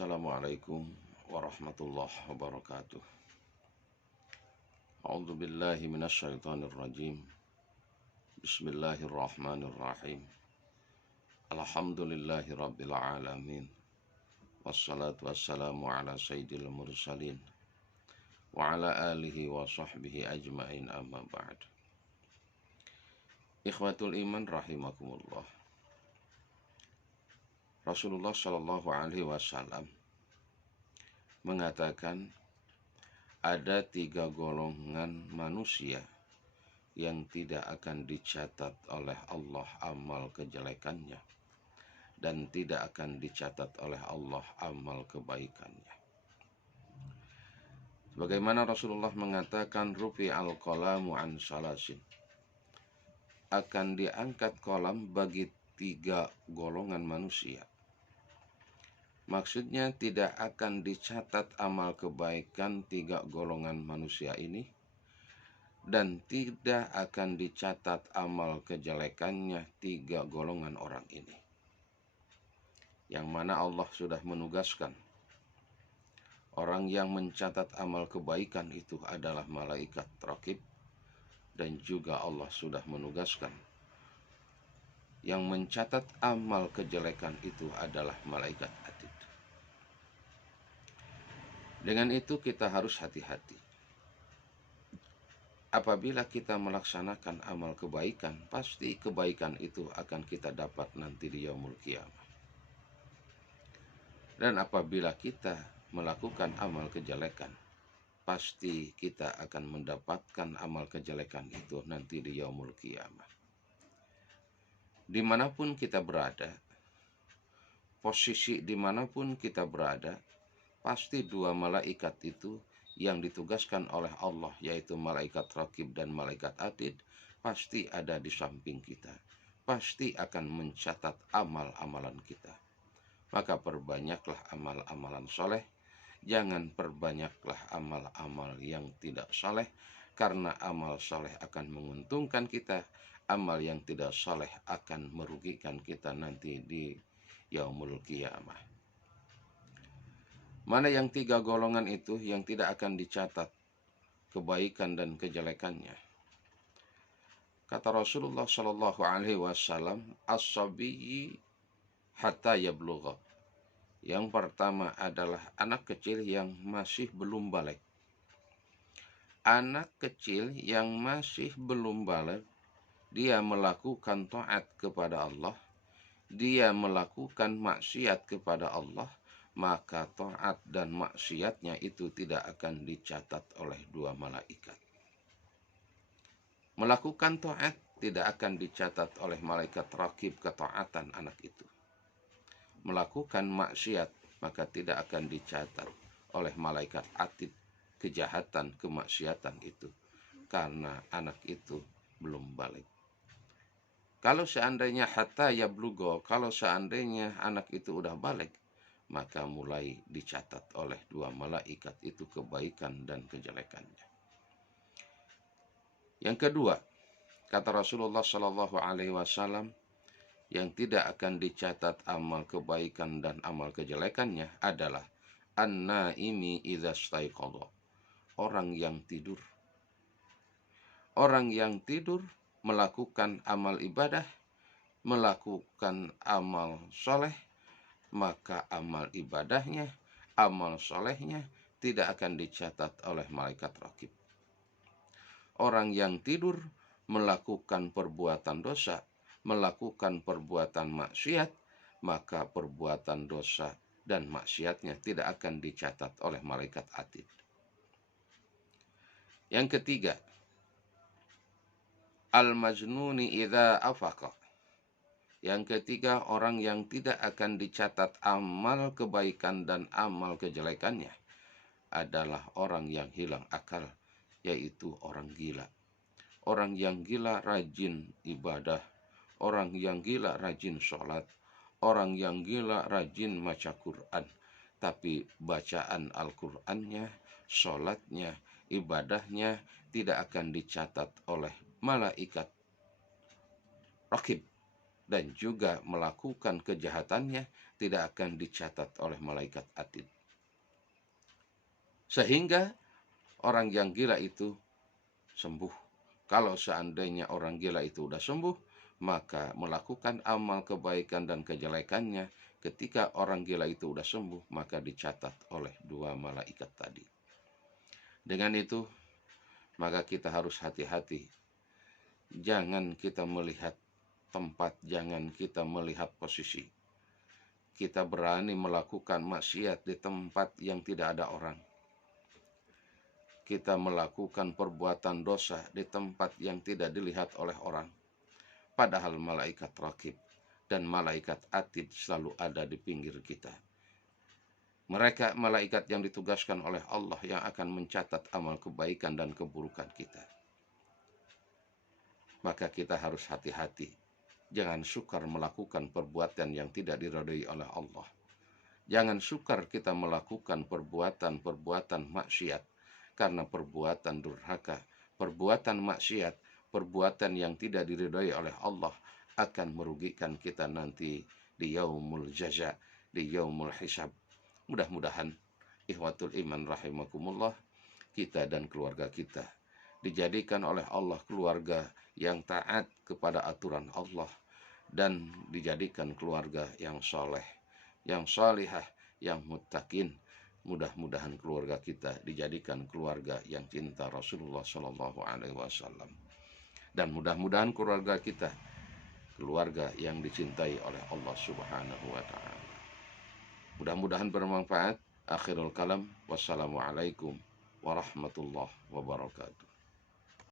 Assalamualaikum warahmatullahi wabarakatuh. A'udzu billahi minasyaitonir rajim. Bismillahirrahmanirrahim. Alhamdulillahi rabbil alamin. Wassalatu wassalamu ala sayyidil mursalin wa ala alihi wa sahbihi ajmain, amma ba'd. Ikhwatul iman rahimakumullah. Rasulullah Shallallahu alaihi wasallam mengatakan ada 3 golongan manusia yang tidak akan dicatat oleh Allah amal kejelekannya dan tidak akan dicatat oleh Allah amal kebaikannya. Sebagaimana Rasulullah mengatakan, rufi al-qalamu an salasin, akan diangkat kolam bagi 3 golongan manusia. Maksudnya tidak akan dicatat amal kebaikan 3 golongan manusia ini, dan tidak akan dicatat amal kejelekannya 3 golongan orang ini. Yang mana Allah sudah menugaskan orang yang mencatat amal kebaikan itu adalah malaikat raqib, dan juga Allah sudah menugaskan yang mencatat amal kejelekan itu adalah malaikat atid. Dengan itu kita harus hati-hati. Apabila kita melaksanakan amal kebaikan, pasti kebaikan itu akan kita dapat nanti di yaumul qiyamah. Dan apabila kita melakukan amal kejelekan, pasti kita akan mendapatkan amal kejelekan itu nanti di yaumul qiyamah. Dimanapun kita berada, posisi dimanapun kita berada, pasti 2 malaikat itu yang ditugaskan oleh Allah, yaitu malaikat raqib dan malaikat atid, pasti ada di samping kita, pasti akan mencatat amal-amalan kita. Maka perbanyaklah amal-amalan soleh, jangan perbanyaklah amal-amal yang tidak soleh, karena amal soleh akan menguntungkan kita, amal yang tidak soleh akan merugikan kita nanti di yaumul qiyamah. Mana yang 3 golongan itu yang tidak akan dicatat kebaikan dan kejelekannya? Kata Rasulullah Shallallahu alaihi wasallam, as-sabiyyi hatta yablugha. Yang pertama adalah anak kecil yang masih belum balik. Anak kecil yang masih belum balik, dia melakukan taat kepada Allah, dia melakukan maksiat kepada Allah, maka taat dan maksiatnya itu tidak akan dicatat oleh 2 malaikat. Melakukan taat tidak akan dicatat oleh malaikat raqib ketaatan anak itu. Melakukan maksiat maka tidak akan dicatat oleh malaikat atid kejahatan, kemaksiatan itu, karena anak itu belum balik. Kalau seandainya hatta yablugha, kalau seandainya anak itu udah balik, maka mulai dicatat oleh 2 malaikat itu kebaikan dan kejelekannya. Yang kedua, kata Rasulullah Shallallahu alaihi wasallam, yang tidak akan dicatat amal kebaikan dan amal kejelekannya adalah an-naimi idza staiqadha, orang yang tidur. Orang yang tidur melakukan amal ibadah, melakukan amal soleh, maka amal ibadahnya, amal solehnya tidak akan dicatat oleh malaikat raqib. Orang yang tidur melakukan perbuatan dosa, melakukan perbuatan maksiat, maka perbuatan dosa dan maksiatnya tidak akan dicatat oleh malaikat atid. Yang ketiga, al-majnuni idza afaqa. Yang ketiga, orang yang tidak akan dicatat amal kebaikan dan amal kejelekannya adalah orang yang hilang akal, yaitu orang gila. Orang yang gila rajin ibadah, orang yang gila rajin sholat, orang yang gila rajin baca Quran, tapi bacaan Al-Qurannya, sholatnya, ibadahnya tidak akan dicatat oleh malaikat raqib, dan juga melakukan kejahatannya tidak akan dicatat oleh malaikat atid. Sehingga orang yang gila itu sembuh. Kalau seandainya orang gila itu sudah sembuh, maka melakukan amal kebaikan dan kejelekannya ketika orang gila itu sudah sembuh, maka dicatat oleh dua malaikat tadi. Dengan itu, maka kita harus hati-hati. Jangan kita melihat tempat, jangan kita melihat posisi. Kita berani melakukan maksiat di tempat yang tidak ada orang. Kita melakukan perbuatan dosa di tempat yang tidak dilihat oleh orang. Padahal malaikat rakib dan malaikat atid selalu ada di pinggir kita. Mereka malaikat yang ditugaskan oleh Allah yang akan mencatat amal kebaikan dan keburukan kita. Maka kita harus hati-hati. Jangan sukar melakukan perbuatan yang tidak diridhoi oleh Allah. Jangan sukar kita melakukan perbuatan-perbuatan maksiat, karena perbuatan durhaka, perbuatan maksiat, perbuatan yang tidak diridhoi oleh Allah akan merugikan kita nanti di yaumul jaza, di yaumul hisab. Mudah-mudahan ikhwatul iman rahimakumullah, kita dan keluarga kita dijadikan oleh Allah keluarga yang taat kepada aturan Allah, dan dijadikan keluarga yang soleh, yang salihah, yang muttaqin. Mudah-mudahan keluarga kita dijadikan keluarga yang cinta Rasulullah Shallallahu Alaihi Wasallam, dan mudah-mudahan keluarga kita keluarga yang dicintai oleh Allah Subhanahu Wa Taala. Mudah-mudahan bermanfaat. Akhirul kalam, wassalamualaikum warahmatullahi wabarakatuh.